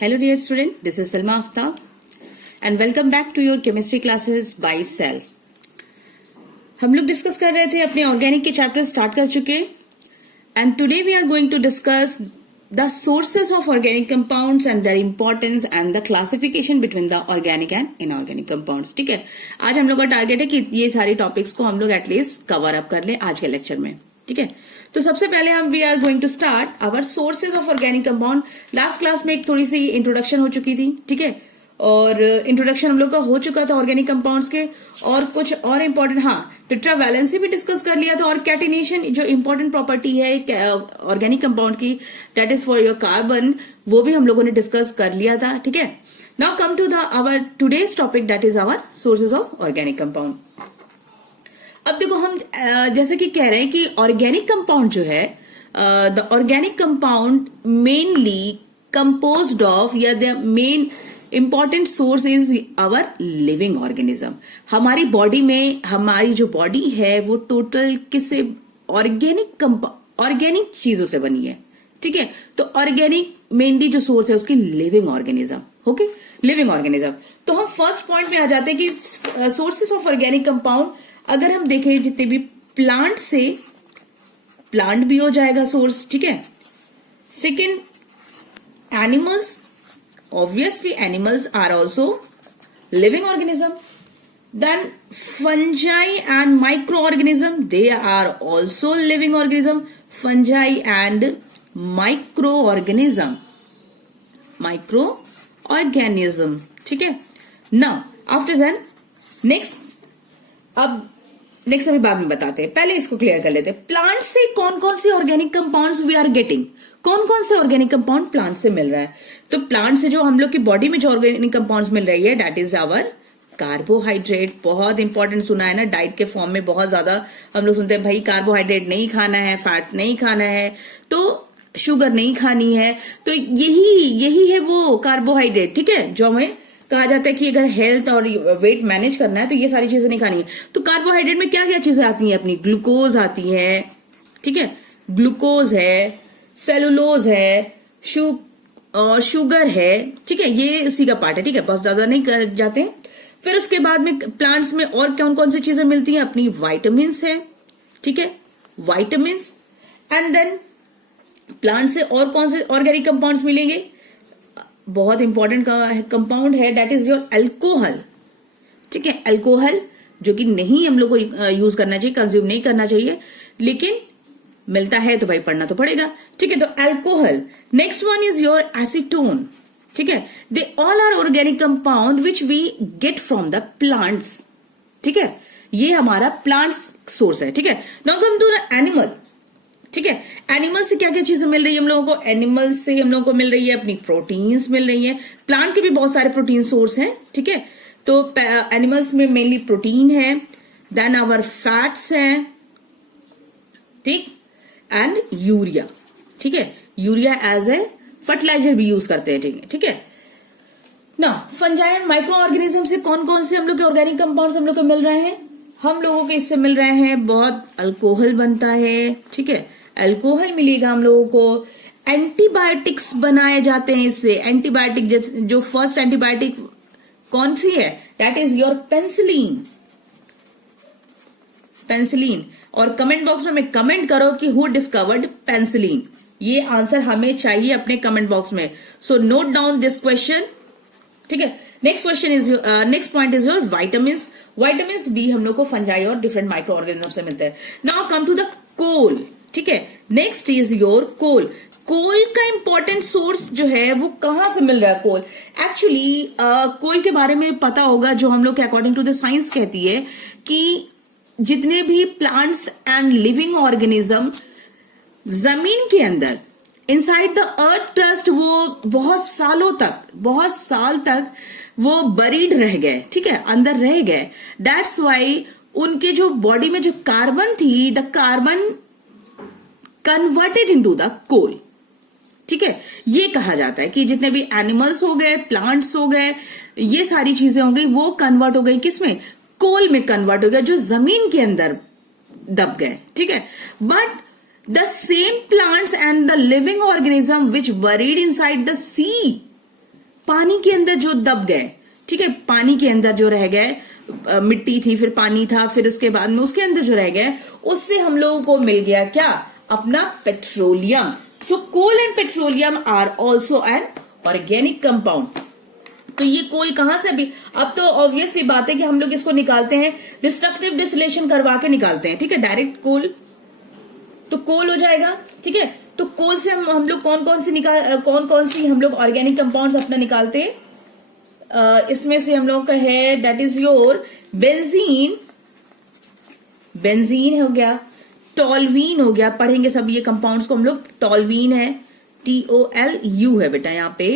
Hello dear student, this is Salma Aftab and welcome back to your chemistry classes by Cell. हम लोग discuss कर रहे थे अपने ऑर्गेनिक के चैप्टर स्टार्ट कर चुके and today we are going to discuss the sources of organic compounds and their importance and the classification between the organic and inorganic compounds. ठीक है, आज हम लोग का टारगेट है कि ये सारे टॉपिक्स को हम लोग एटलीस्ट कवर अप कर ले आज के लेक्चर में. ठीक है, तो सबसे पहले हम we are going to start our sources of organic compound. Last class में एक थोड़ी सी इंट्रोडक्शन हो चुकी थी. ठीक है, और इंट्रोडक्शन हम लोग का हो चुका था ऑर्गेनिक कंपाउंड्स के, और कुछ और इम्पोर्टेंट टेट्रावैलेंसी भी डिस्कस कर लिया था, और कैटिनेशन जो इम्पोर्टेंट प्रॉपर्टी है ऑर्गेनिक कंपाउंड की that is for your carbon, वो भी हम लोगों ने डिस्कस कर लिया था. ठीक है, now come to the our today's topic that is our sources of organic compound. अब देखो हम जैसे कि कह रहे हैं कि ऑर्गेनिक कंपाउंड जो है the organic compound mainly composed of या the main important source is our living organism. हमारी बॉडी में हमारी जो बॉडी है वो टोटल किससे ऑर्गेनिक चीजों से बनी है. ठीक है, तो ऑर्गेनिक मेनली जो सोर्स है उसकी living organism. Okay, living organism. तो हम फर्स्ट पॉइंट में आ जाते हैं कि सोर्सेस ऑफ ऑर्गेनिक कंपाउंड अगर हम देखें जितने भी प्लांट से, प्लांट भी हो जाएगा सोर्स. ठीक है, second animals, obviously animals are also living organism. Then fungi and microorganism, they are also living organism. Fungi and microorganism. ठीक है. Now after that नेक्स्ट अभी बाद में बताते हैं, पहले इसको क्लियर कर लेते हैं. प्लांट से कौन कौन से organic compounds we are getting, कौन कौन से ऑर्गेनिक कंपाउंड प्लांट से मिल रहा है. तो प्लांट से जो हम लोग की बॉडी में जो ऑर्गेनिक कंपाउंड्स मिल रही है दैट इज आवर कार्बोहाइड्रेट. बहुत इंपॉर्टेंट सुना है ना, डाइट के फॉर्म में बहुत ज्यादा हम लोग सुनते हैं भाई कार्बोहाइड्रेट नहीं खाना है, फैट नहीं खाना है, तो शुगर नहीं खानी है. तो यही है वो कार्बोहाइड्रेट. ठीक है, जो हमें कहा जाता है कि अगर हेल्थ और वेट मैनेज करना है तो ये सारी चीजें नहीं खानी है. तो कार्बोहाइड्रेट में क्या क्या चीजें आती हैं अपनी, ग्लूकोज आती है. ठीक है, ग्लूकोज है, सेलुलोज है, शुगर है. ठीक है, ये इसी का पार्ट है. ठीक है, बहुत ज्यादा नहीं कर जाते हैं. फिर उसके बाद में प्लांट्स में और कौन कौन सी चीजें मिलती हैं, अपनी वाइटामिन्स है. ठीक है, वाइटामिन्स. एंड देन प्लांट से और कौन से ऑर्गेनिक कंपाउंड्स मिलेंगे, बहुत इंपॉर्टेंट कंपाउंड है दैट इज योर अल्कोहल. ठीक है, अल्कोहल जो कि नहीं हम लोग को यूज करना चाहिए, कंज्यूम नहीं करना चाहिए, लेकिन मिलता है तो भाई पढ़ना तो पड़ेगा. ठीक है, तो alcohol. Next one is your acetone. ठीक है, they all are organic compound which we get from the plants. ठीक है, ये हमारा प्लांट सोर्स है. ठीक है, now come to the animal. ठीक है, एनिमल से क्या क्या चीजें मिल रही है हम लोगों को, एनिमल से हम लोगों को मिल रही है अपनी प्रोटीन्स मिल रही है. प्लांट के भी बहुत सारे प्रोटीन सोर्स हैं. ठीक है, तो एनिमल्स में मेनली प्रोटीन है, देन आवर फैट्स हैं. ठीक, एंड यूरिया. ठीक है, यूरिया एज ए फर्टिलाइजर भी यूज करते हैं. ठीक है, ना फंजाई एंड माइक्रो ऑर्गेनिज्म से कौन कौन से हम लोग के ऑर्गेनिक कंपाउंड्स हम लोग को मिल रहे हैं, हम लोगों के इससे मिल रहे हैं बहुत अल्कोहल बनता है. ठीक है, अल्कोहल मिलेगा हम लोगों को. एंटीबायोटिक्स बनाए जाते हैं इससे. एंटीबायोटिक जो फर्स्ट एंटीबायोटिक कौन सी है, that is your penicillin. Penicillin. और कमेंट बॉक्स में कमेंट करो कि हु डिस्कवर्ड पेंसिलिन. ये आंसर हमें चाहिए अपने कमेंट बॉक्स में. So note down this question. ठीक है, next question is next point is your vitamins. Vitamins भी हम लोग को फंजाई और डिफरेंट माइक्रो ऑर्गेनिज्म से मिलते हैं. Now come to the coal. ठीक है, next is your coal. Coal का इंपॉर्टेंट सोर्स जो है वो कहां से मिल रहा है, कोल. एक्चुअली कोल के बारे में पता होगा, जो हम लोग के अकॉर्डिंग टू द साइंस कहती है कि जितने भी प्लांट्स एंड लिविंग ऑर्गेनिज्म जमीन के अंदर इनसाइड द अर्थ ट्रस्ट वो बहुत साल तक वो बरीड रह गए. ठीक है, अंदर रह गए. दैट्स वाई उनके जो बॉडी में जो कार्बन थी, the carbon converted into the coal. ठीक है, ये कहा जाता है कि जितने भी एनिमल्स हो गए, प्लांट्स हो गए, ये सारी चीजें हो गई, वो कन्वर्ट हो गई किसमें, कोल में कन्वर्ट हो गया, जो जमीन के अंदर दब गए. ठीक है, but the same plants and the living organism which buried inside the sea पानी के अंदर जो दब गए, ठीक है, पानी के अंदर जो रह गए, मिट्टी थी, फिर पानी था, फिर उसके बाद में उसके अंदर जो रह गए, उससे हम लोगों को मिल गया क्या, अपना petroleum. So coal and petroleum are also an organic compound. तो ये कोल कहां से, अभी अब तो ऑब्वियसली बात है कि हम लोग इसको निकालते हैं, डिस्ट्रक्टिव डिस्टिलेशन करवा के निकालते हैं, ठीक है, डायरेक्ट कोल तो कोल हो जाएगा, ठीक है। तो कोल से हम लोग कौन कौन सी हम लोग ऑर्गेनिक कंपाउंड्स अपना निकालते हैं, इसमें से हम लोग का है that is your benzene, benzene हो गया, टॉल्वीन हो गया, पढ़ेंगे सब ये कंपाउंड्स को हम लोग, टॉल्वीन है, TOLU है बेटा यहाँ पे,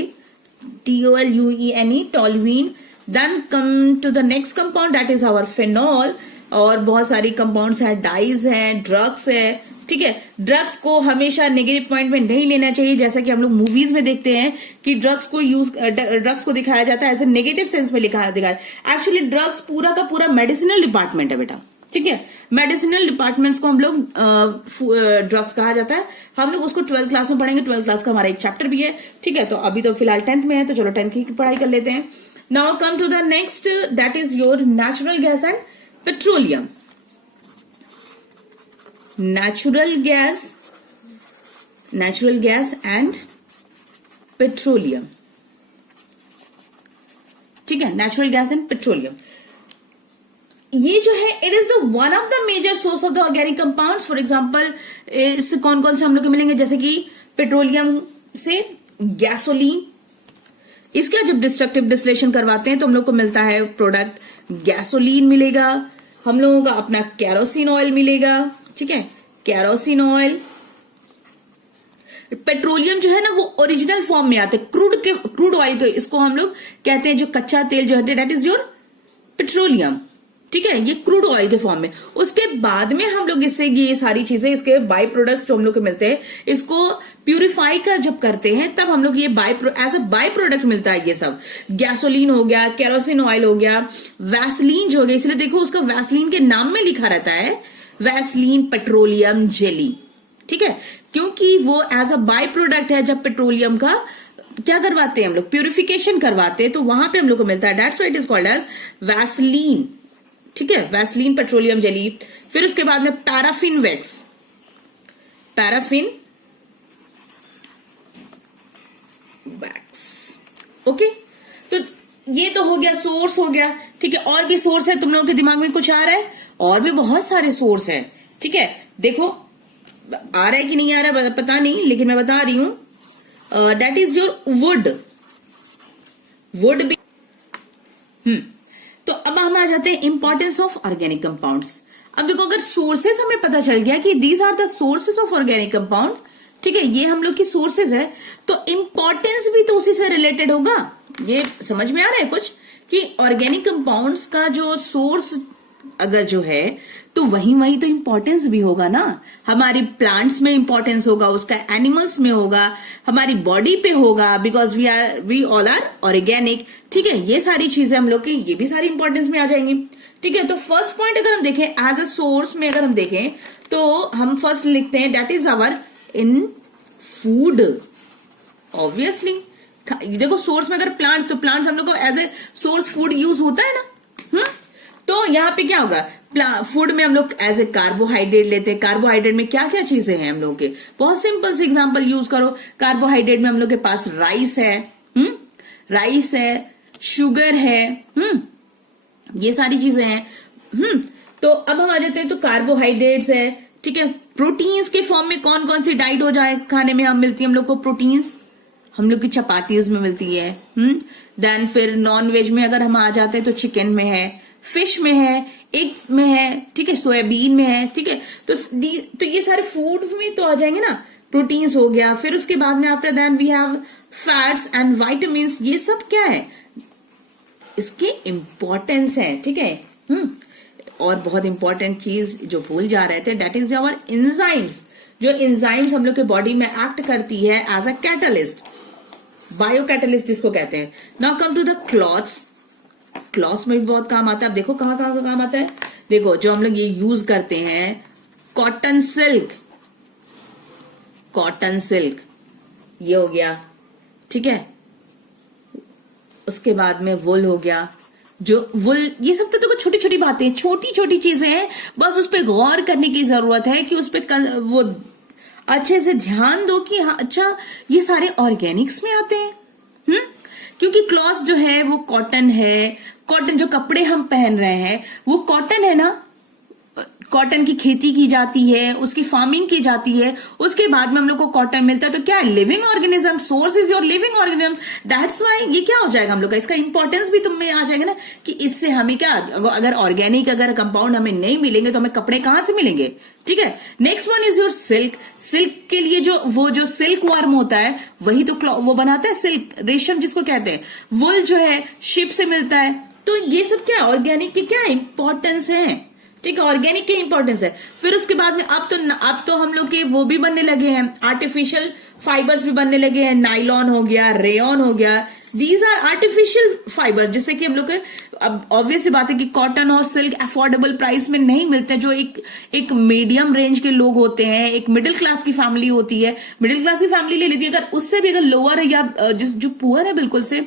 TOLUENE, toluene. Then come to the next compound that is our phenol, और बहुत सारी कंपाउंड्स हैं, डाइज हैं, ड्रग्स है, ठीक है। ड्रग्स को हमेशा नेगेटिव पॉइंट में नहीं लेना चाहिए, जैसा कि हम लोग मूवीज में देखते हैं कि ड्रग्स को दिखाया जाता है ऐसे नेगेटिव सेंस में दिखाया। एक्चुअली ड्रग्स पूरा का पूरा मेडिसिनल डिपार्टमेंट है बेटा, ठीक है। मेडिसिनल डिपार्टमेंट्स को हम लोग ड्रग्स कहा जाता है। हम लोग उसको 12th क्लास में पढ़ेंगे, 12th क्लास का हमारा एक चैप्टर भी है, ठीक है। तो अभी तो फिलहाल 10th में है, तो चलो 10th की पढ़ाई कर लेते हैं। Now come to the next that is your natural gas and petroleum. Natural gas and petroleum, ठीक है, नेचुरल गैस एंड पेट्रोलियम। ये जो है it is the one of the major source of the organic compounds. For example इससे कौन कौन से हम लोग को मिलेंगे, जैसे कि पेट्रोलियम से गैसोलीन, इसका जब डिस्ट्रक्टिव डिस्टिलेशन करवाते हैं तो हम लोग को मिलता है प्रोडक्ट गैसोलीन मिलेगा, हम लोगों का अपना केरोसिन ऑयल मिलेगा, ठीक है, केरोसिन ऑयल। पेट्रोलियम जो है ना वो ओरिजिनल फॉर्म में आते हैं, क्रूड ऑयल के, इसको हम लोग कहते हैं जो कच्चा तेल जो है दैट इज योर पेट्रोलियम, ठीक है, ये क्रूड ऑयल के फॉर्म में। उसके बाद में हम लोग इससे ये सारी चीजें, इसके बाई प्रोडक्ट्स जो हम लोग को मिलते हैं, इसको प्यूरिफाई कर जब करते हैं तब हम लोग ये एज अ बाई प्रोडक्ट मिलता है। ये सब गैसोलीन हो गया, केरोसिन ऑयल हो गया, वैसलीन जो हो गया, इसलिए देखो उसका वैसलीन के नाम में लिखा रहता है वैसलीन पेट्रोलियम जेली, ठीक है, क्योंकि वो एज अ बाई प्रोडक्ट है। जब पेट्रोलियम का क्या करवाते हैं हम लोग, प्यूरिफिकेशन करवाते हैं, तो वहां पे हम लोग को मिलता है, that's why it is called as Vaseline, ठीक है, वैसलीन पेट्रोलियम जेली। फिर उसके बाद में paraffin wax, paraffin wax, okay. तो ये तो हो गया, सोर्स हो गया, ठीक है। और भी सोर्स है, तुम लोगों के दिमाग में कुछ आ रहा है, और भी बहुत सारे सोर्स हैं, ठीक है। देखो आ रहा है कि नहीं आ रहा है पता नहीं, लेकिन मैं बता रही हूं, दैट इज योर वुड भी। तो अब हम आ जाते हैं इंपॉर्टेंस ऑफ ऑर्गेनिक कंपाउंड्स। अब देखो अगर सोर्सेज हमें पता चल गया कि these are the sources of organic compounds, ठीक है, ये हम लोग की सोर्सेज है, तो इंपॉर्टेंस भी तो उसी से रिलेटेड होगा। ये समझ में आ रहा है कुछ, कि ऑर्गेनिक कंपाउंड्स का जो सोर्स अगर जो है तो वही तो इंपॉर्टेंस भी होगा ना। हमारी प्लांट्स में इंपॉर्टेंस होगा, उसका एनिमल्स में होगा, हमारी बॉडी पे होगा, because we all are organic, ठीक है। ये सारी चीजें हम लोग की, ये भी सारी इंपॉर्टेंस में आ जाएंगी, ठीक है। तो फर्स्ट पॉइंट अगर हम देखें एज अ सोर्स में, अगर हम देखें तो हम फर्स्ट लिखते हैं that is our in food, obviously. देखो सोर्स में अगर प्लांट्स, तो प्लांट्स हम लोग को as a source food use होता है ना। तो यहाँ पे क्या होगा, फूड में हम लोग एज ए कार्बोहाइड्रेट लेते हैं। कार्बोहाइड्रेट में क्या क्या चीजें हैं हम लोग के, बहुत सिंपल से एग्जांपल यूज करो। कार्बोहाइड्रेट में हम लोग के पास राइस है, शुगर है, ये सारी चीजें हैं। तो अब हम आ जाते हैं, तो कार्बोहाइड्रेट्स है, ठीक है। प्रोटीन्स के फॉर्म में कौन कौन सी डाइट हो जाए खाने में हम मिलती है हम लोग को प्रोटीन्स, हम लोग की चपातीज में मिलती है। देन फिर नॉन वेज में अगर हम आ जाते हैं तो चिकन में है, फिश में है, एग में है, ठीक है, सोयाबीन में है, ठीक है। तो ये सारे फूड में तो आ जाएंगे ना, प्रोटीन्स हो गया। फिर उसके बाद में after that we have fats and vitamins, ये सब क्या है, इसकी इंपॉर्टेंस है, ठीक है। और बहुत इंपॉर्टेंट चीज जो भूल जा रहे थे, दैट इज आवर एंजाइम्स। जो एंजाइम्स हम लोग के बॉडी में एक्ट करती है as a catalyst, bio catalyst जिसको कहते हैं। Now come to the clothes. Clothes में भी बहुत काम आता है। अब देखो कहाँ कहाँ का काम आता है, देखो जो हम लोग ये यूज करते हैं, कॉटन सिल्क ये हो गया, ठीक है। उसके बाद में वुल हो गया, जो वुल, ये सब तो देखो छोटी छोटी बातें, छोटी छोटी चीजें हैं, बस उस पर गौर करने की जरूरत है कि उस पर वो अच्छे से ध्यान दो कि हाँ अच्छा ये सारे ऑर्गेनिक्स में आते हैं। क्योंकि क्लॉथ जो है वो कॉटन है, कॉटन जो कपड़े हम पहन रहे हैं वो कॉटन है ना, कॉटन की खेती की जाती है, उसकी फार्मिंग की जाती है, उसके बाद में हम लोग को कॉटन मिलता है। तो क्या है, living organism, source is your living organism. That's why ये क्या हो जाएगा हम लोग का, इसका इंपॉर्टेंस भी तुम में आ जाएगा ना कि इससे हमें क्या, अगर ऑर्गेनिक अगर कंपाउंड हमें नहीं मिलेंगे तो हमें कपड़े कहां से मिलेंगे। ठीक है, next one is your silk. Silk के लिए जो सिल्क वर्म होता है वही तो वो बनाता है सिल्क, रेशम जिसको कहते हैं। वुल जो है शिप से मिलता है। तो ये सब क्या ऑर्गेनिक के क्या इंपॉर्टेंस है। ठीक है, ऑर्गेनिक के इंपॉर्टेंस है। फिर उसके बाद में अब तो हम लोग के वो भी बनने लगे हैं, आर्टिफिशियल फाइबर्स भी बनने लगे हैं, नाइलॉन हो गया, रेयन हो गया, दीज आर आर्टिफिशियल फाइबर, जिससे कि हम लोग के, अब ऑब्वियस बात है कि कॉटन और सिल्क अफोर्डेबल प्राइस में नहीं मिलते। जो एक मीडियम रेंज के लोग होते हैं, एक मिडिल क्लास की फैमिली होती है, मिडिल क्लास की फैमिली ले लेती है, अगर उससे भी अगर लोअर है या जो पुअर है बिल्कुल से,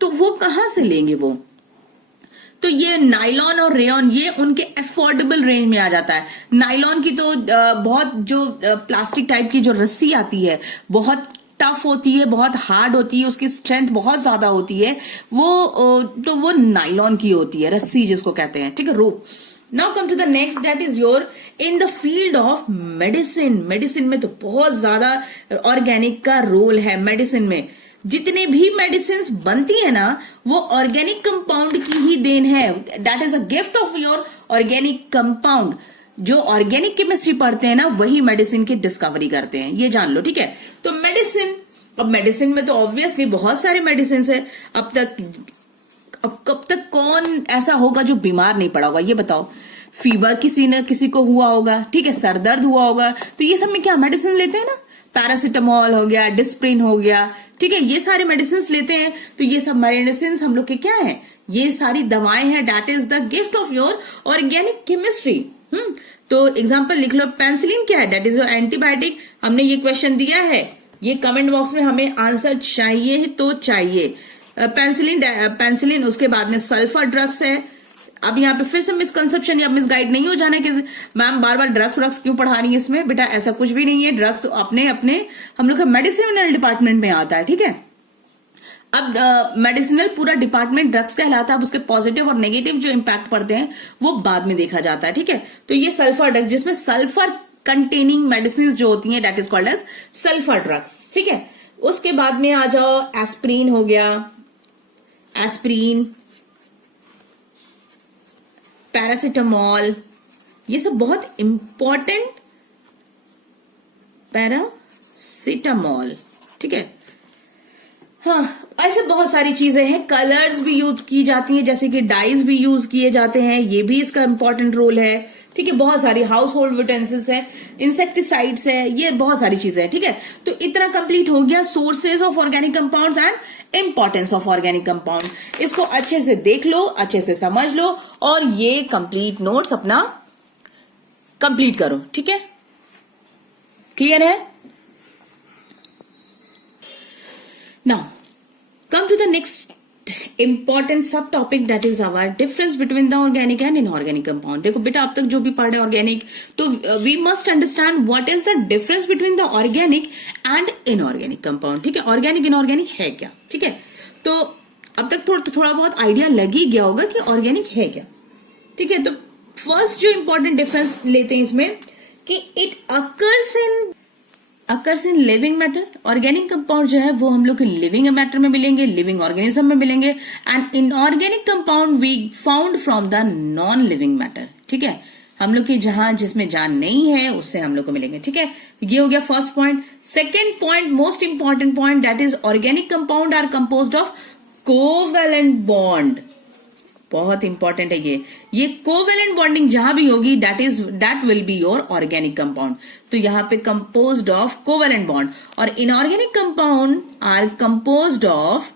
तो वो कहां से लेंगे वो। तो ये नाइलॉन और रेयन ये उनके अफोर्डेबल रेंज में आ जाता है। नाइलॉन की तो बहुत जो प्लास्टिक टाइप की जो रस्सी आती है बहुत टफ होती है, बहुत हार्ड होती है, उसकी स्ट्रेंथ बहुत ज्यादा होती है, वो नाइलॉन की होती है, रस्सी जिसको कहते हैं। ठीक है, rope. Now come to the next, that is your in the field of medicine. Medicine में तो बहुत ज्यादा ऑर्गेनिक का रोल है। मेडिसिन में जितने भी मेडिसिन बनती है ना वो ऑर्गेनिक कंपाउंड की ही देन है। That is a gift of your organic compound. जो ऑर्गेनिक केमिस्ट्री पढ़ते हैं ना वही मेडिसिन की डिस्कवरी करते हैं, ये जान लो। ठीक है, तो मेडिसिन, अब मेडिसिन में तो ऑब्वियसली बहुत सारे मेडिसिन है। अब कब तक कौन ऐसा होगा जो बीमार नहीं पड़ा होगा, ये बताओ। फीवर किसी को हुआ होगा, ठीक है, सर दर्द हुआ होगा, तो ये सब में क्या मेडिसिन लेते हैं ना, पैरासिटामोल हो गया, डिस्प्रिन हो गया, ठीक है, ये सारे मेडिसिन लेते हैं। तो ये सब मेडिसिन हम लोग के क्या है, ये सारी दवाएं हैं। That is the gift of your organic chemistry. तो एग्जांपल लिख लो, पेंसिलिन क्या है, दैट इज योर एंटीबायोटिक। हमने ये क्वेश्चन दिया है, ये कमेंट बॉक्स में हमें आंसर चाहिए तो चाहिए। पेंसिलिन, उसके बाद में सल्फर ड्रग्स है। अब यहाँ पे फिर से मिसकंसेप्शन या मिसगाइड नहीं हो जाना कि मैम बार बार ड्रग्स क्यों पढ़ा रही है इसमें। बेटा ऐसा कुछ भी नहीं है, ड्रग्स अपने हम लोग का मेडिसिनल डिपार्टमेंट में आता है। ठीक है, अब मेडिसिनल पूरा डिपार्टमेंट ड्रग्स कहलाता है। अब उसके पॉजिटिव और नेगेटिव जो इम्पैक्ट पड़ते हैं वो बाद में देखा जाता है। ठीक है, तो ये सल्फर ड्रग्स, जिसमें सल्फर कंटेनिंग मेडिसिन जो होती हैं that is called as sulphur drugs. ठीक है, उसके बाद में आ जाओ, एस्प्रीन हो गया, एस्प्रीन, पैरासिटामोल, ये सब बहुत इंपॉर्टेंट। पैरासिटामोल, ठीक है, हाँ, ऐसे बहुत सारी चीजें हैं। कलर्स भी यूज की जाती हैं, जैसे कि डाइज भी यूज किए जाते हैं, ये भी इसका इंपॉर्टेंट रोल है। ठीक है, बहुत सारी हाउस होल्ड यूटेंसिल्स है, इंसेक्टिसाइड्स है, ये बहुत सारी चीजें हैं। ठीक है, तो इतना कंप्लीट हो गया sources of organic compounds and importance of organic compound. इसको अच्छे से देख लो, अच्छे से समझ लो और ये कंप्लीट नोट्स अपना कंप्लीट करो। ठीक है, क्लियर है? Now come to the next important सब topic, that is our difference between the organic and inorganic compound. देखो बेटा, अब तक जो भी पढ़े ऑर्गेनिक, तो we must understand what is the difference between the organic and inorganic compound. ठीक है, ऑर्गेनिक इनऑर्गेनिक है क्या। ठीक है, तो अब तक थोड़ा बहुत आइडिया लग ही गया होगा कि ऑर्गेनिक है क्या। ठीक है, तो फर्स्ट जो इंपॉर्टेंट डिफरेंस लेते हैं इसमें कि it occurs in living matter. Organic compound जो है वो हम लोग के लिविंग मैटर में मिलेंगे, लिविंग ऑर्गेनिज्म में मिलेंगे। And inorganic compound we found from the non living matter. ठीक है, हम लोग की जिसमें जान नहीं है उससे हम लोग को मिलेंगे। ठीक है, ये हो गया first point. Second point, most important point, that is organic compound are composed of covalent bond. बहुत इंपॉर्टेंट है ये कोवैलेंट बॉन्डिंग जहां भी होगी that will be your organic compound. तो यहां पे कंपोज्ड ऑफ कोवैलेंट बॉन्ड। और inorganic compound are composed of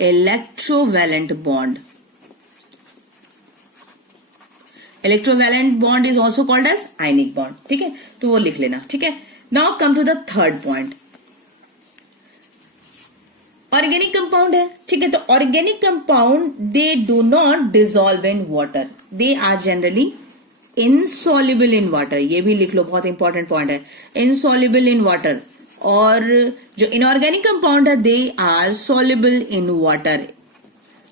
electrovalent bond. Electrovalent bond is also called as ionic bond. ठीक है, तो वो लिख लेना। ठीक है, now come to the third point. Organic compound है, ठीक है। तो organic compound they do not dissolve in water, they are generally insoluble in water. ये भी लिख लो, बहुत इंपॉर्टेंट पॉइंट है, इनसॉल्युबल इन वाटर। और जो इनऑर्गेनिक कंपाउंड है they are soluble in water.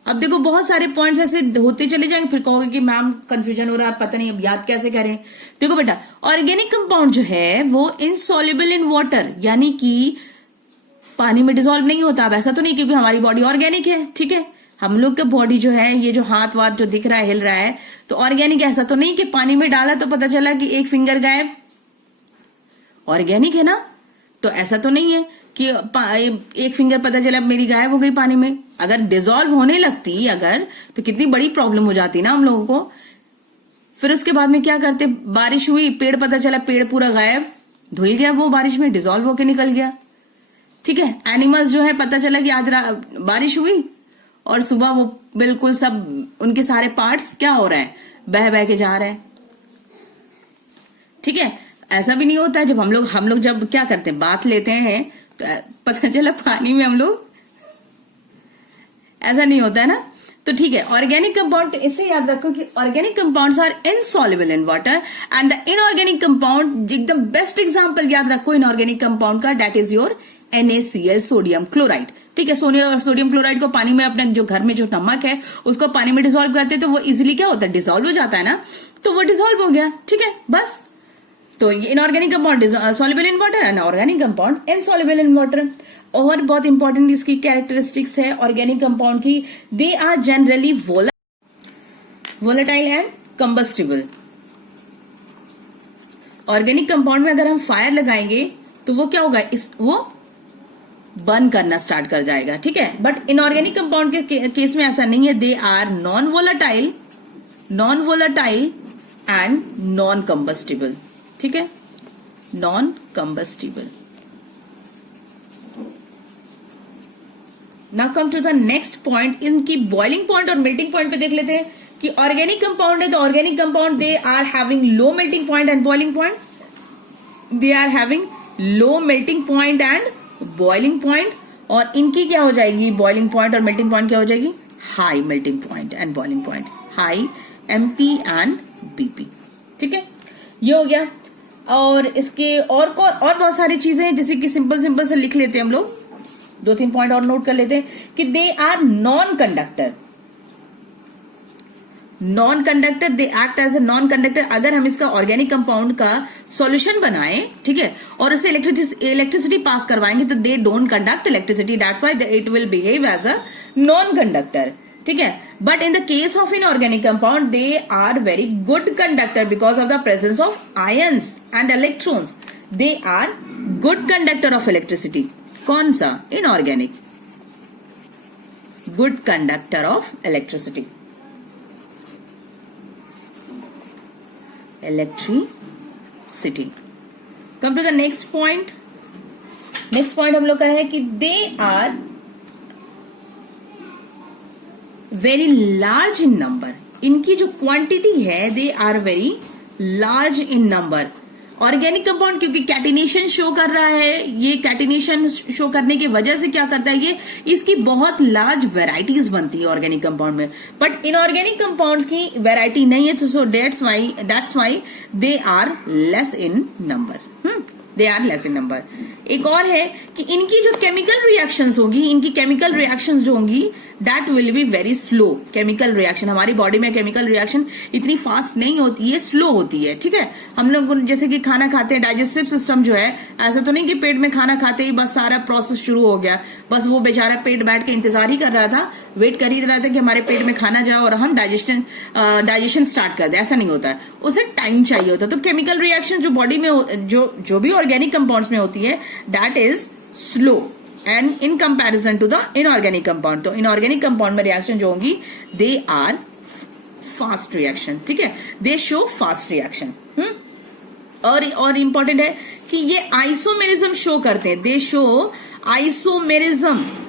अब देखो बहुत सारे पॉइंट्स ऐसे होते चले जाएंगे, फिर कहोगे कि मैम कंफ्यूजन हो रहा है, पता नहीं अब याद कैसे करें। देखो बेटा, ऑर्गेनिक कंपाउंड जो है वो इनसॉल्युबल इन वाटर, यानी कि पानी में डिसॉल्व नहीं होता। अब ऐसा तो नहीं क्योंकि हमारी बॉडी ऑर्गेनिक है, ठीक है। हम लोग का बॉडी जो है, ये जो हाथ वाथ जो दिख रहा है, हिल रहा है, तो ऑर्गेनिक। ऐसा तो नहीं कि पानी में डाला तो पता चला कि एक फिंगर गायब, ऑर्गेनिक है ना। तो ऐसा तो नहीं है कि एक फिंगर पता चला मेरी गायब हो गई पानी में। अगर डिसॉल्व होने लगती अगर, तो कितनी बड़ी प्रॉब्लम हो जाती ना हम लोगों को। फिर उसके बाद में क्या करते, बारिश हुई, पेड़ पता चला पेड़ पूरा गायब, धुल गया वो बारिश में, डिसॉल्व होके निकल गया, ठीक है। एनिमल्स जो है पता चला कि आज बारिश हुई और सुबह वो बिल्कुल सब उनके सारे पार्ट्स क्या हो रहे हैं, बह बह के जा रहे हैं, ठीक है। ऐसा भी नहीं होता है जब हम लोग जब क्या करते हैं, बात लेते हैं तो पता चला पानी में हम लोग, ऐसा नहीं होता है ना। तो ठीक है, ऑर्गेनिक कंपाउंड, इसे याद रखो कि organic compounds are insoluble in water and the inorganic compound, एकदम बेस्ट एग्जांपल याद रखो इनऑर्गेनिक कंपाउंड का, that is your NaCl, sodium chloride, ठीक है। सोडियम क्लोराइड को पानी में, अपने जो घर में जो नमक है उसको पानी में डिसॉल्व करते हैं तो वो इजिली क्या होता है, डिसॉल्व हो जाता है ना। तो वो डिसॉल्व हो गया, ठीक है, बस। तो ये inorganic compound soluble in water and organic compound insoluble in water. और बहुत इंपॉर्टेंट इसकी कैरेक्टरिस्टिक्स है ऑर्गेनिक कंपाउंड की, they are generally volatile and combustible. Organic compound में अगर हम फायर लगाएंगे तो वो क्या होगा, वो बर्न करना स्टार्ट कर जाएगा, ठीक है। बट इनऑर्गेनिक कंपाउंड के केस में ऐसा नहीं है, they are non volatile and non combustible, ठीक है, non combustible. Now come to the next point, इनकी बॉइलिंग पॉइंट और मेल्टिंग पॉइंट पे देख लेते हैं कि ऑर्गेनिक कंपाउंड है तो organic compound they are having low melting point and boiling point, they are having low melting point and boiling point. और इनकी क्या हो जाएगी, बॉइलिंग पॉइंट और मेल्टिंग पॉइंट क्या हो जाएगी, high melting point and boiling point, high MP and BP, ठीक है, ये हो गया। और इसके और बहुत सारी चीजें जैसे कि सिंपल से लिख लेते हैं हम लोग, 2-3 पॉइंट और नोट कर लेते हैं कि they are non conductor, they act as a non conductor. अगर हम इसका ऑर्गेनिक कंपाउंड का सॉल्यूशन बनाएं, ठीक है, और इससे इलेक्ट्रिसिटी पास करवाएंगे तो they don't conduct electricity, that's why it will behave as a non conductor, ठीक है। But in the case of inorganic compound they are very good conductor because of the presence of ions and electrons, they are good conductor of electricity. कौन सा, inorganic, good conductor of electricity, electricity. Come to the next point, हम लोग का है कि they are very large in number, इनकी जो quantity है they are very large in number. Organic compound क्योंकि कैटिनेशन शो कर रहा है, ये कैटिनेशन शो करने की वजह से क्या करता है, ये इसकी बहुत लार्ज वेराइटीज बनती है ऑर्गेनिक कंपाउंड में। बट इनऑर्गेनिक कंपाउंड्स की वेराइटी नहीं है, तो so that's why they are less in number, they are less in number. एक और है कि इनकी जो केमिकल रिएक्शंस होगी, इनकी केमिकल रिएक्शंस जो होंगी that will be very slow. Chemical reaction, हमारी बॉडी में केमिकल रिएक्शन इतनी फास्ट नहीं होती है, स्लो होती है, ठीक है। हम लोग जैसे कि खाना खाते हैं, डाइजेस्टिव सिस्टम जो है, ऐसा तो नहीं कि पेट में खाना खाते ही बस सारा प्रोसेस शुरू हो गया, बस वो बेचारा पेट बैठ के इंतजार ही कर रहा था, वेट कर ही रहा था कि हमारे पेट में खाना जाए और हम डाइजेशन स्टार्ट कर दे, ऐसा नहीं होता है, उसे टाइम चाहिए होता है। तो केमिकल रिएक्शन जो बॉडी में जो भी ऑर्गेनिक कंपाउंड्स में होती है that is slow and in comparison to the inorganic compound. तो इनऑर्गेनिक कंपाउंड में रिएक्शन जो होंगी दे आर फास्ट रिएक्शन, ठीक है, दे शो फास्ट रिएक्शन। और इंपॉर्टेंट है कि ये आइसोमेरिज्म शो करते हैं, दे शो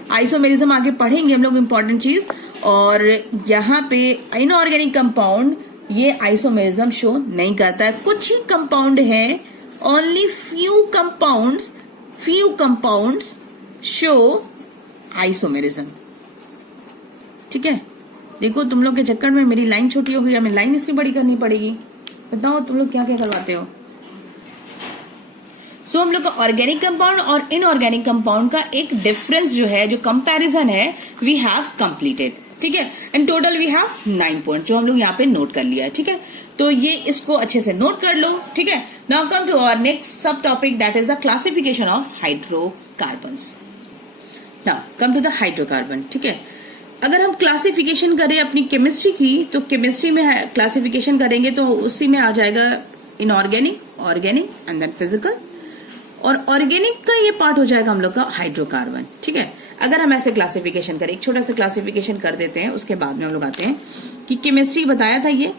आइसोमेरिज्म आगे पढ़ेंगे हम लोग, इंपॉर्टेंट चीज। और यहाँ पे इनऑर्गेनिक कंपाउंड ये आइसोमेरिज्म शो नहीं करता है, कुछ ही कंपाउंड है, only few compounds show isomerism. ठीक है, देखो तुम लोग के चक्कर में मेरी लाइन छोटी हो गई, हमें लाइन इसकी बड़ी करनी पड़ेगी। बताओ तुम लोग क्या क्या करवाते हो। सो हम लोग का ऑर्गेनिक कंपाउंड और इनऑर्गेनिक कंपाउंड का एक डिफरेंस जो है, जो कंपैरिजन है, वी हैव कंप्लीटेड। ठीक है, in total we have 9 point जो हम लोग यहाँ पे नोट कर लिया है। ठीक है, तो ये इसको अच्छे से नोट कर लो। ठीक है, now come to our next sub topic, that is the classification of hydrocarbons. Now come to the hydrocarbon. ठीक है, अगर हम क्लासिफिकेशन करें अपनी केमिस्ट्री की, तो केमिस्ट्री में क्लासिफिकेशन करेंगे तो उसी में आ जाएगा inorganic, organic and then physical, और ऑर्गेनिक का ये पार्ट हो जाएगा हम लोग का हाइड्रोकार्बन। ठीक है, अगर हम ऐसे क्लासिफिकेशन करें, एक छोटा सा क्लासिफिकेशन कर देते हैं, उसके बाद में हम लोग आते हैं कि केमिस्ट्री बताया था ये।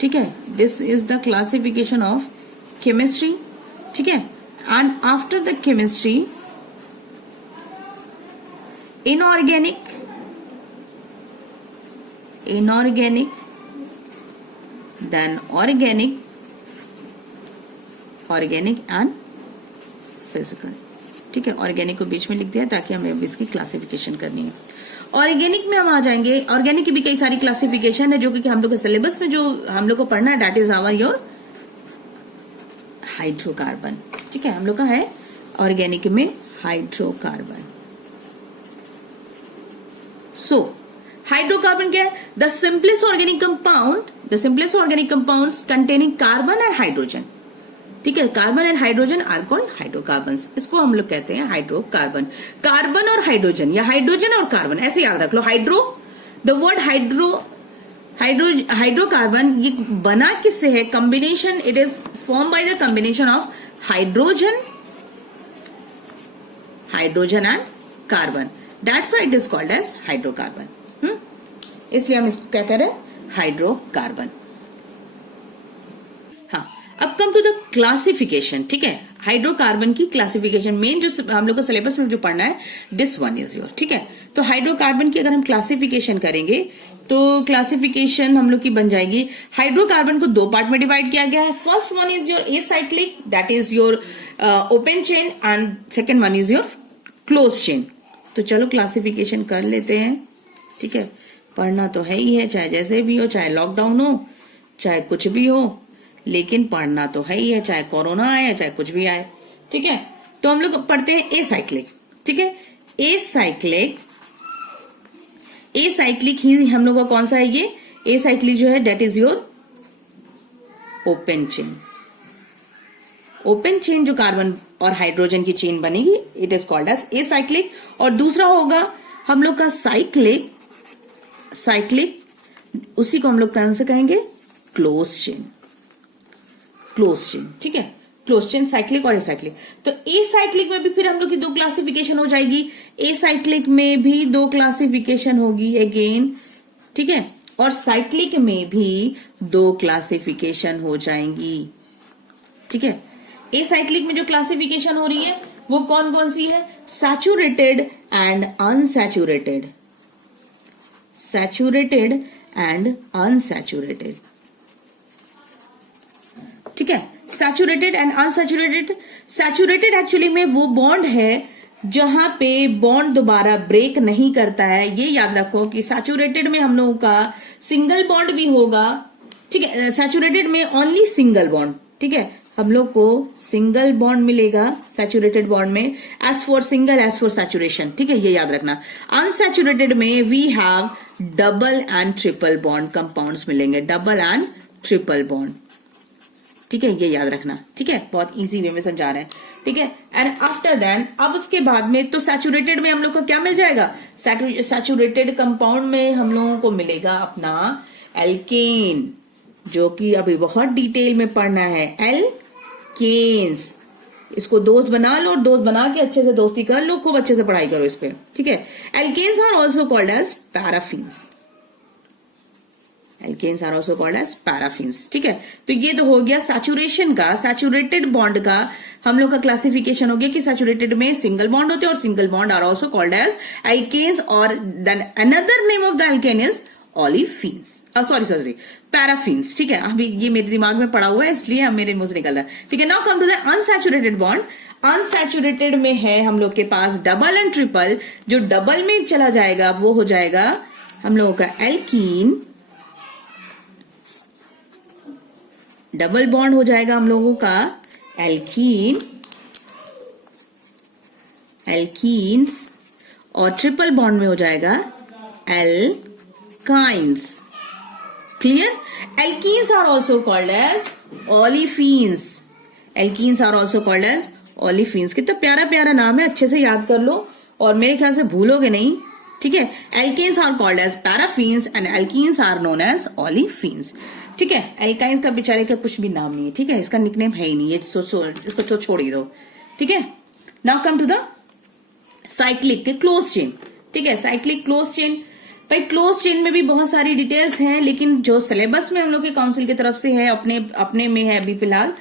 ठीक है, this is the classification of chemistry. ठीक है, and after the chemistry inorganic, then organic, organic and physical. ठीक है, ऑर्गेनिक को बीच में लिख दिया ताकि हमें इसकी क्लासिफिकेशन करनी है। ऑर्गेनिक में हम आ जाएंगे, ऑर्गेनिक की भी कई सारी क्लासिफिकेशन है जो कि हम लोग के सिलेबस में जो हम लोग को पढ़ना है, that is our your hydrocarbon. ठीक है, हम लोग का है ऑर्गेनिक में हाइड्रोकार्बन। सो हाइड्रोकार्बन क्या है? The simplest organic compound containing carbon and hydrogen. ठीक है, carbon and hydrogen are called hydrocarbons. इसको हम लोग कहते हैं हाइड्रोकार्बन। कार्बन और हाइड्रोजन या हाइड्रोजन और कार्बन ऐसे याद रख लो। द वर्ड हाइड्रोकार्बन ये बना किससे है? Combination, it is form by the combination of hydrogen and carbon, that's why it is called as hydrocarbon. इसलिए हम इसको क्या कह रहे हैं? हाइड्रोकार्बन। अब कम टू द क्लासिफिकेशन। ठीक है, हाइड्रोकार्बन की क्लासिफिकेशन मेन जो हम लोग को सिलेबस में जो पढ़ना है, दिस वन इज योर। ठीक है, तो हाइड्रोकार्बन की अगर हम क्लासिफिकेशन करेंगे तो क्लासिफिकेशन हम लोग की बन जाएगी, हाइड्रोकार्बन को 2 पार्ट में डिवाइड किया गया है। First one is your acyclic, that is your open chain, and second one is your close chain. तो चलो क्लासिफिकेशन कर लेते हैं। ठीक है, पढ़ना तो है ही है, चाहे जैसे भी हो, चाहे लॉकडाउन हो, चाहे कुछ भी हो, लेकिन पढ़ना तो है ही है, चाहे कोरोना आए चाहे कुछ भी आए। ठीक है, तो हम लोग पढ़ते हैं एसाइक्लिक। ठीक है, एसाइक्लिक ही हम लोग का कौन सा है? ये एसाइक्लिक जो है that is your open chain. Open chain जो कार्बन और हाइड्रोजन की चेन बनेगी, it is called as acyclic. और दूसरा होगा हम लोग का साइक्लिक, उसी को हम लोग कौन से कहेंगे? Close chain. ठीक है, क्लोज चेन, साइक्लिक और एसाइक्लिक। तो एसाइक्लिक में भी फिर हम लोग की 2 क्लासिफिकेशन हो जाएगी। एसाइक्लिक में भी 2 क्लासिफिकेशन होगी अगेन। ठीक है, और साइक्लिक में भी 2 क्लासिफिकेशन हो जाएंगी। ठीक है, एसाइक्लिक में जो क्लासिफिकेशन हो रही है वो कौन कौन सी है? Saturated and unsaturated, saturated and unsaturated. ठीक है, saturated and unsaturated. Saturated actually में वो बॉन्ड है जहां पे बॉन्ड दोबारा ब्रेक नहीं करता है। ये याद रखो कि सैचुरेटेड में हम लोगों का सिंगल बॉन्ड भी होगा। ठीक है, सैचुरेटेड में ओनली सिंगल बॉन्ड। ठीक है, हम लोग को सिंगल बॉन्ड मिलेगा सैचुरेटेड बॉन्ड में, as for single as for saturation. ठीक है, ये याद रखना। अनसैचुरेटेड में we have double and triple bond compounds मिलेंगे, डबल एंड ट्रिपल बॉन्ड। ठीक है, ये याद रखना। ठीक है, बहुत इजी वे में समझा रहे हैं। ठीक है, एंड आफ्टर देन अब उसके बाद में तो सैचुरेटेड में हम लोग को क्या मिल जाएगा? सैचुरेटेड कंपाउंड में हम लोगों को मिलेगा अपना एल्केन, जो कि अभी बहुत डिटेल में पढ़ना है। एल्केन्स, इसको दोस्त बना लो और दोस्त बना के अच्छे से दोस्ती कर लो, खूब अच्छे से पढ़ाई करो इस पे। ठीक है, alkanes are also called as paraffins. Alkanes are also called as paraffins. ठीक है, तो ये तो हो गया सैचुरेशन का, सैचुरेटेड बॉन्ड का हम लोग का क्लासिफिकेशन हो गया कि सैचुरेटेड में सिंगल बॉन्ड होते हैं और single bond are also called as alkanes, और then another name of the alkane is olefins, sorry paraffins. ठीक है, अभी ये मेरे दिमाग में पड़ा हुआ है इसलिए मेरे मुंह से निकल रहा है। ठीक है, now come to the unsaturated bond. Unsaturated में है हम लोग के पास डबल एंड ट्रिपल, जो डबल में चला जाएगा वो हो जाएगा हम लोगों का एल्कीन, डबल बॉन्ड हो जाएगा हम लोगों का एल्कीन, एल्कीन्स, और ट्रिपल बॉन्ड में हो जाएगा alkynes. Clear? Alkenes are also called as olefins, alkenes are also called as olefins. कितना प्यारा प्यारा नाम है, अच्छे से याद कर लो और मेरे ख्याल से भूलोगे नहीं, ठीक है। Alkanes are called as paraffins and alkenes are known as olefins, ठीक है। एल्काइंस का बेचारे का कुछ भी नाम नहीं है, ठीक है, इसका निकनेम है ही नहीं, ये इसको छोड़ ही दो, ठीक है। Now come to the cyclic के क्लोज चेन, ठीक है। साइक्लिक क्लोज चेन, भाई क्लोज चेन में भी बहुत सारी डिटेल्स हैं, लेकिन जो सिलेबस में हम लोग के काउंसिल की तरफ से है, अपने में है अभी फिलहाल,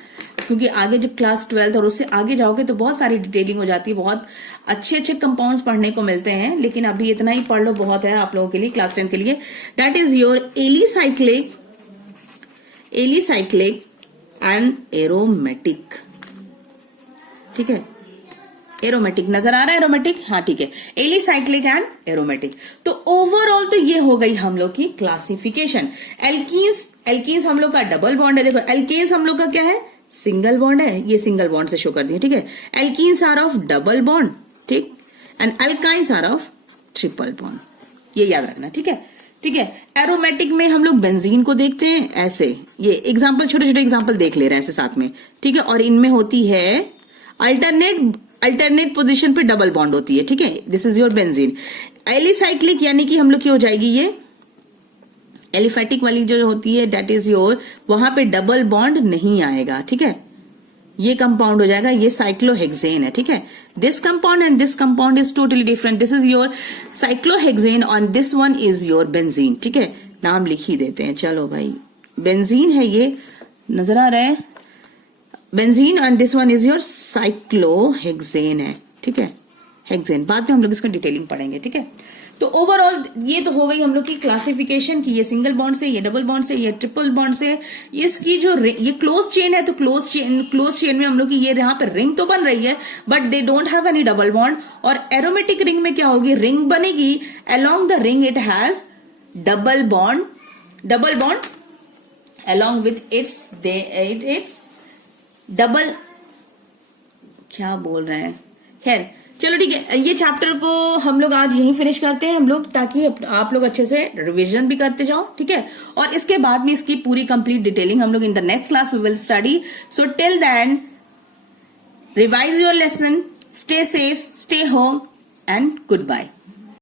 क्योंकि आगे जब क्लास 12 और उससे आगे जाओगे तो बहुत सारी डिटेलिंग हो जाती है, बहुत अच्छे अच्छे कंपाउंड्स पढ़ने को मिलते हैं, लेकिन अभी इतना ही पढ़ लो, बहुत है आप लोगों के लिए क्लास 10 के लिए। That is your alicyclic and aromatic, ठीक है। एरोमेटिक नजर आ रहा है, एरोमेटिक, हाँ ठीक है, एलिसाइक्लिक एंड एरोमेटिक। तो ओवरऑल तो ये हो गई हम लोग की क्लासिफिकेशन। एल्कीन्स हम लोग का डबल बॉन्ड है, देखो एल्केन्स हम लोग का क्या है, सिंगल बॉन्ड है, ये सिंगल बॉन्ड से शो कर दिए, ठीक है। Alkenes are of double bond, ठीक, and alkynes are of triple bond, ये याद रखना, ठीक है, ठीक है। एरोमेटिक में हम लोग बेंजीन को देखते हैं ऐसे, ये एग्जांपल, छोटे छोटे एग्जांपल देख ले रहे हैं ऐसे साथ में, ठीक है। और इनमें होती है अल्टरनेट पोजीशन पे डबल बॉन्ड होती है, ठीक है। This is your benzene. Alicyclic यानी कि हम लोग की हो जाएगी ये एलिफेटिक वाली जो होती है, दैट इज योर, वहां पे डबल बॉन्ड नहीं आएगा, ठीक है। ये कंपाउंड हो जाएगा, ये साइक्लोहेक्सेन है, ठीक है। This compound and this compound is totally different, this is your cyclohexane और this one is your benzene, ठीक है। नाम लिख ही देते हैं, चलो भाई, बेंजीन है, ये नजर आ रहा है, benzene, and this one is your cyclohexane है, ठीक है, हेक्सेन। बाद में हम लोग इसका डिटेलिंग पढ़ेंगे, ठीक है। तो ओवरऑल ये तो हो गई हम लोग की क्लासिफिकेशन की, ये सिंगल बॉन्ड से, ये डबल बॉन्ड से, ये ट्रिपल बॉन्ड से, इसकी जो ये क्लोज चेन है, तो क्लोज चेन में हम लोग की ये यहाँ पर रिंग तो बन रही है, but they don't have any double bond. और एरोमेटिक रिंग में क्या होगी, रिंग बनेगी, along the ring it has double bond along with its double, क्या बोल रहे हैं, खैर चलो ठीक है। ये चैप्टर को हम लोग आज यहीं फिनिश करते हैं हम लोग, ताकि आप लोग अच्छे से रिवीजन भी करते जाओ, ठीक है। और इसके बाद में इसकी पूरी कंप्लीट डिटेलिंग हम लोग in the next class we will study. So till then revise your lesson, stay safe, stay home and good bye.